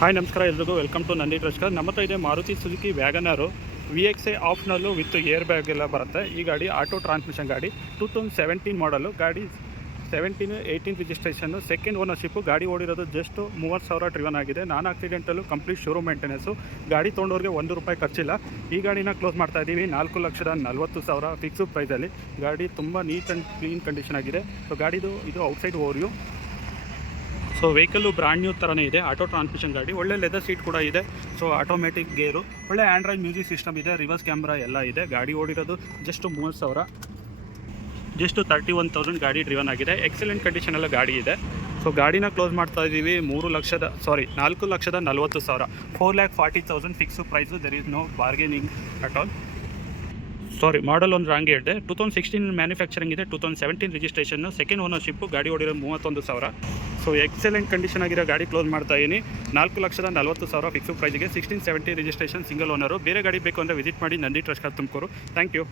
Hi ನಮಸ್ಕಾರ ಎಲ್ರಿಗೂ welcome to Nandi ಟ್ರಸ್ಕರ್. ನಮ್ಮ ಹತ್ರ ಇದೆ Maruti Suzuki WagonR VXI optional with air bag ಎಲ್ಲ ಬರುತ್ತೆ. ಈ ಗಾಡಿ ಆಟೋ ಟ್ರಾನ್ಸ್ಮಿಷನ್ ಗಾಡಿ 2017 ಮಾಡಲು ಗಾಡಿ 18 ರಿಜಿಸ್ಟ್ರೇಷನ್ನು, ಸೆಕೆಂಡ್ ಓನರ್ಶಿಪ್ಪು. ಗಾಡಿ ಓಡಿರೋದು ಜಸ್ಟ್ 30,000 ಡ್ರಿವನ್ ಆಗಿದೆ. ನಾನ್ ಆಕ್ಸಿಡೆಂಟಲ್ಲೂ ಕಂಪ್ಲೀಟ್ ಶೋರೂಮ್ ಮೇಂಟೆನೆನ್ಸು. ಗಾಡಿ ತೊಗೊಂಡವ್ರಿಗೆ ₹1 ಖರ್ಚಿಲ್ಲ. ಈ ಗಾಡಿನ ಕ್ಲೋಸ್ ಮಾಡ್ತಾ ಇದ್ದೀವಿ 4,40,000 ಫಿಕ್ಸ್ಡ್ ಪ್ರೈಸಲ್ಲಿ. ಗಾಡಿ ತುಂಬ ನೀಟ್ ಆ್ಯಂಡ್ ಕ್ಲೀನ್ ಕಂಡೀಷನ್ ಆಗಿದೆ. ಸೊ ಗಾಡಿದು ಇದು outside overview. So vehicle brand new ಥರನೇ ಇದೆ. ಆಟೋ ಟ್ರಾನ್ಸ್ಮಿಷನ್ ಗಾಡಿ, ಒಳ್ಳೆ ಲೆದರ್ ಸೀಟ್ ಕೂಡ ಇದೆ. ಸೊ ಆಟೋಮೆಟಿಕ್ ಗೇರು, ಒಳ್ಳೆ ಆಂಡ್ರಾಯ್ಡ್ ಮ್ಯೂಸಿಕ್ ಸಿಸ್ಟಮ್ ಇದೆ, ರಿವರ್ಸ್ ಕ್ಯಾಮ್ರಾ ಎಲ್ಲ ಇದೆ. ಗಾಡಿ ಓಡಿರೋದು ಜಸ್ಟ್ 30,000, ಜಸ್ಟ್ 31,000 ಗಾಡಿ ಡ್ರಿವನ್ ಆಗಿದೆ. ಎಕ್ಸಲೆಂಟ್ ಕಂಡೀಷನೆಲ್ಲ ಗಾಡಿ ಇದೆ. ಸೊ ಗಾಡಿನ ಕ್ಲೋಸ್ ಮಾಡ್ತಾ ಇದ್ದೀವಿ 4,40,000, 4,40,000 fix price. There is no bargaining at all. Sorry, model ಒಂದು ರಾಂಗ್ ಹೇಳಿದೆ. 2016 ಮ್ಯಾನುಫ್ಯಾಕ್ಚರಿಂಗ್ ಇದೆ, 2017 ರಿಜಿಸ್ಟ್ರೇಷನ್ನು, ಸೆಕೆಂಡ್ ಓನರ್ಶಿಪ್ಪು. ಗಾಡಿ ಓಡಿರೋ 31,000. ಸೊ ಎಕ್ಸಲೆಂಟ್ ಕಂಡೀಷನ್ ಆಗಿರೋ ಗಾಡಿ ಕ್ಲೋಸ್ ಮಾಡ್ತಾ ಇದ್ದೀನಿ 4,40,000 ಫಿಕ್ಸ್ ಪ್ರೈಸಿಗೆ. 1670 ರಿಜಿಸ್ಟ್ರೇಷನ್, ಸಿಂಗಲ್ ಓನರು. ಬೇರೆ ಗಾಡಿ ಬೇಕು ಅಂದರೆ ವಿಸಿಟ್ ಮಾಡಿ ನಂದಿ ಟ್ರಸ್ಕರ್ ತುಮಕೂರು. Thank you.